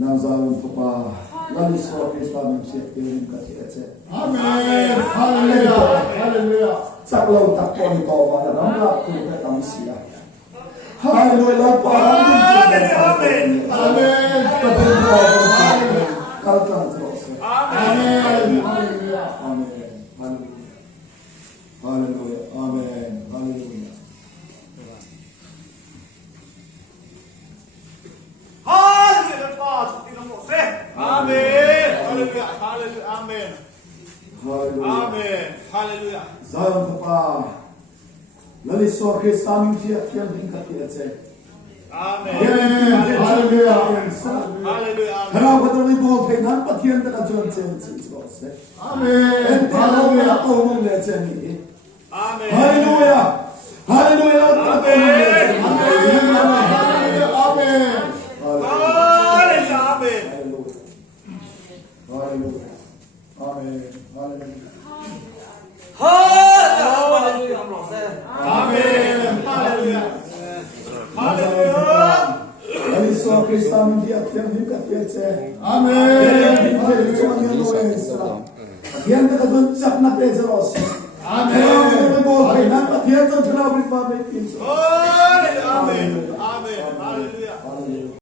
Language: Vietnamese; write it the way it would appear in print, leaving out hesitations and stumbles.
Nazareth Papa, let us walk this family shape in Amen. Hallelujah. Hallelujah. Chắc lâu tập con to và là nó là cùng cái tâm xỉa. Hallelujah. Amen. Amen. Amen. Hallelujah. Amen. Hallelujah. Amen. Hallelujah. Amen. Hallelujah. Hallelujah. Amen. Hallelujah. Amen. Hallelujah. Zion Papa. Let us walk this family shape in Amen. Hallelujah. Hallelujah. Hello, what do we call it? Not but here that I don't say. Amen. Hallelujah. Amen. Hallelujah. Hallelujah. Amen. Hallelujah. Amen. Hallelujah. Amen. Hallelujah. Amen. Hallelujah. Hallelujah. Amen. Hallelujah. Hallelujah. Let us walk this family shape in Amen. Yan ka doon sa natezeros. Amen. Amen. Hallelujah. Amen.